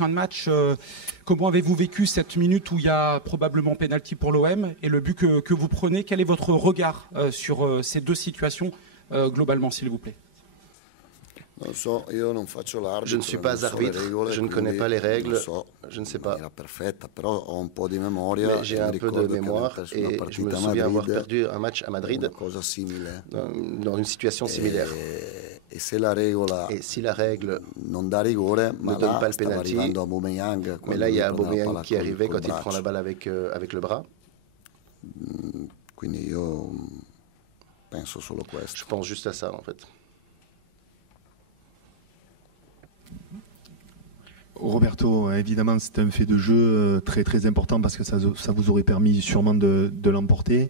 fin de match, comment avez-vous vécu cette minute où il y a probablement pénalty pour l'OM et le but que vous prenez? Quel est votre regard sur ces deux situations globalement, s'il vous plaît? Je ne suis pas arbitre, je ne connais pas les règles, je ne sais pas. Mais j'ai un peu de mémoire et je me souviens avoir perdu un match à Madrid dans une situation similaire. Et si la règle ne donne pas le penalty, mais là il y a Aubameyang qui est arrivé quand il prend la balle avec le bras. Je pense juste à ça en fait. Roberto, évidemment, c'est un fait de jeu très très important parce que ça vous aurait permis sûrement de l'emporter.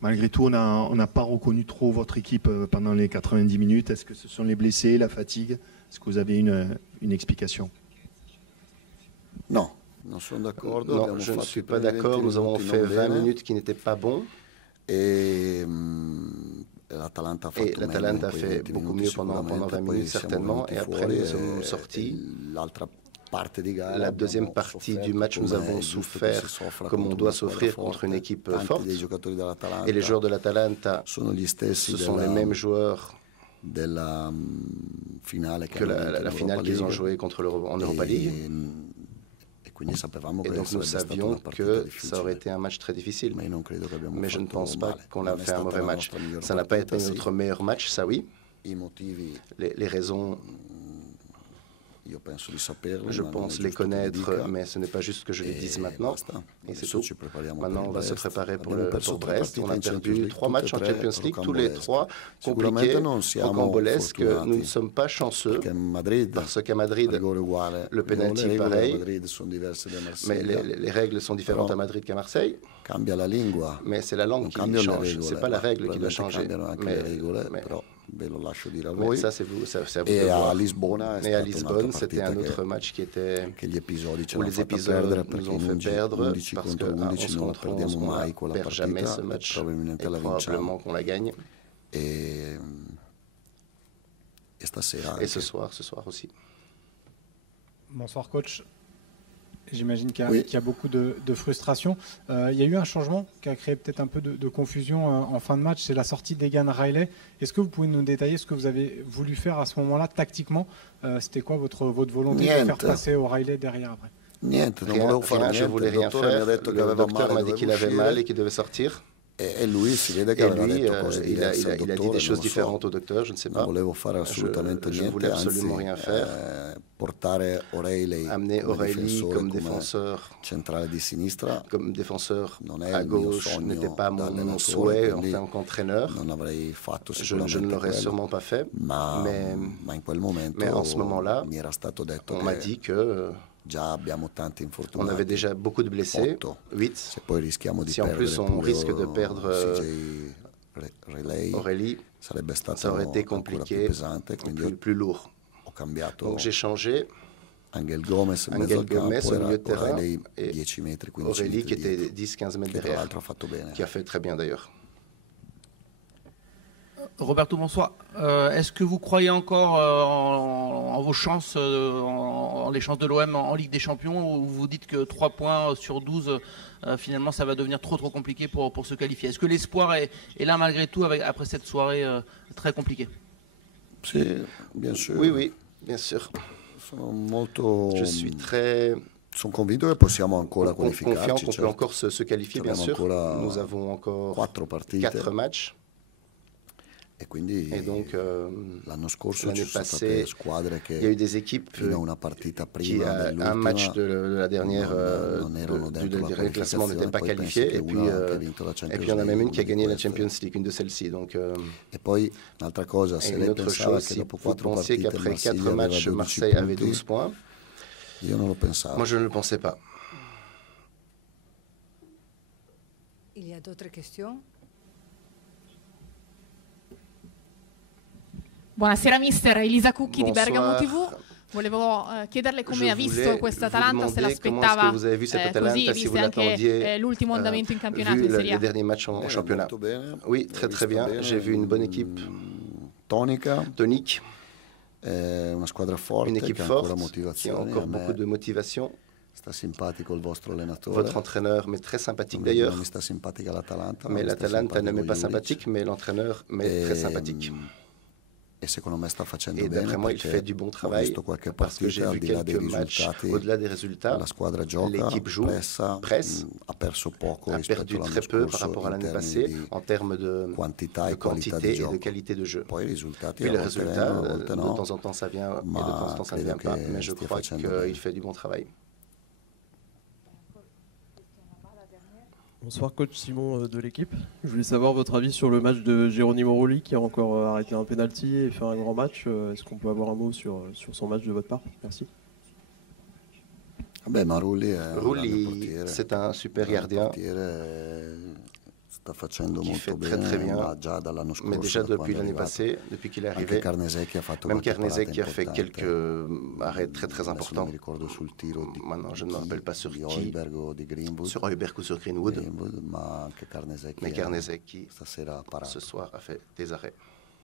Malgré tout, on n'a pas reconnu trop votre équipe pendant les 90 minutes. Est-ce que ce sont les blessés, la fatigue? Est-ce que vous avez une explication? Non, je ne suis pas d'accord. Nous avons fait 20 minutes qui n'étaient pas bons. Et l'Atalanta a fait beaucoup mieux pendant 20 minutes certainement. Et après, nous sommes sortis. La deuxième partie du match, nous avons souffert comme on doit souffrir contre une équipe forte. Et les joueurs de l'Atalanta, ce sont les mêmes joueurs que la finale qu'ils ont jouée en Europa League. Et donc nous savions que ça aurait été un match très difficile. Mais je ne pense pas qu'on a fait un mauvais match. Ça n'a pas été notre meilleur match, ça oui. Les raisons, je pense les connaître, mais ce n'est pas juste que je les dise maintenant. Et c'est tout. Maintenant, on va se préparer pour Brest. On a perdu 3 matchs en Champions League, tous les 3 compliqués, rocambolesques. Nous ne sommes pas chanceux, parce qu'à Madrid, le penalty est pareil, mais les règles sont différentes à Madrid qu'à Marseille. Mais c'est la langue qui change, ce n'est pas la règle qui doit changer. Oui, ça c'est vous, c'est à vous de voir. Et à Lisbonne, c'était un autre match où les épisodes nous ont fait perdre, parce qu'à 11 contre 11, on ne perd jamais ce match, et probablement qu'on la gagne. Et ce soir aussi. Bonsoir coach. J'imagine qu'il y a beaucoup de frustration. Il y a eu un changement qui a créé peut-être un peu de confusion en fin de match, c'est la sortie d'Egan Riley. Est-ce que vous pouvez nous détailler ce que vous avez voulu faire à ce moment-là, tactiquement? C'était quoi votre volonté de faire passer Riley derrière après? Rien, je ne voulais rien faire. Le docteur m'a dit qu'il avait mal et qu'il devait sortir. Et lui, il a dit des choses différentes au docteur, je ne sais pas. Je ne voulais absolument rien faire. Amener O'Reilly comme défenseur à gauche n'était pas mon souhait en tant qu'entraîneur. Je ne l'aurais sûrement pas fait. Mais en ce moment-là, on m'a dit que on avait déjà beaucoup de blessés, 8. Si en plus on risque de perdre O'Reilly, ça aurait été compliqué, plus lourd. Donc j'ai changé Angel Gomez au milieu de terrain et O'Reilly qui était 10-15 mètres derrière, qui a fait très bien d'ailleurs. Roberto, bonsoir. Est-ce que vous croyez encore en vos chances, en les chances de l'OM en Ligue des Champions, ou vous dites que 3 points sur 12, finalement, ça va devenir trop compliqué pour se qualifier? Est-ce que l'espoir est là malgré tout après cette soirée très compliquée? Bien sûr. Oui, bien sûr. Je suis très confiant qu'on peut encore se qualifier, bien sûr. Nous avons encore 4 matchs. Et donc, l'année passée, il y a eu des équipes qui, à un match de la dernière, du classement, n'étaient pas qualifiées. Et puis, il y en a même une qui a gagné la Champions League, une de celles-ci. Donc, et une autre chose, si vous pensiez qu'après 4 matchs, Marseille avait 12 points, moi, je ne le pensais pas. Il y a d'autres questions? Buonasera mister, Elisa Cucchi di Bergamo TV. Volevo chiederle come ha visto questa Atalanta, se l'aspettava così, viste anche l'ultimo andamento in campionato in Serie A. Les derniers matchs en championnat. Oui, très bien. J'ai vu une bonne équipe tonique. Une équipe forte qui a encore beaucoup de motivation. Votre entraîneur m'est très sympathique d'ailleurs. Mais l'Atalanta ne m'est pas sympathique, mais l'entraîneur m'est très sympathique. Et d'après moi, il fait du bon travail parce que j'ai vu quelques matchs au-delà des résultats. L'équipe joue, presse, a perdu très peu par rapport à l'année passée en termes de quantité et de qualité de jeu. Et les résultats, de temps en temps ça vient et de temps en temps ça ne vient pas, mais je crois qu'il fait du bon travail. Bonsoir coach Simon de l'équipe. Je voulais savoir votre avis sur le match de Geronimo Rulli qui a encore arrêté un penalty et fait un grand match. Est-ce qu'on peut avoir un mot sur son match de votre part? Merci. Rulli, c'est un super gardien qui fait très bien, mais déjà depuis l'année passée, depuis qu'il est arrivé, même Carnesecchi qui a fait quelques arrêts très importants. Maintenant, je ne me rappelle pas sur qui, sur Højbjerg ou sur Greenwood, mais Carnesecchi ce soir a fait des arrêts.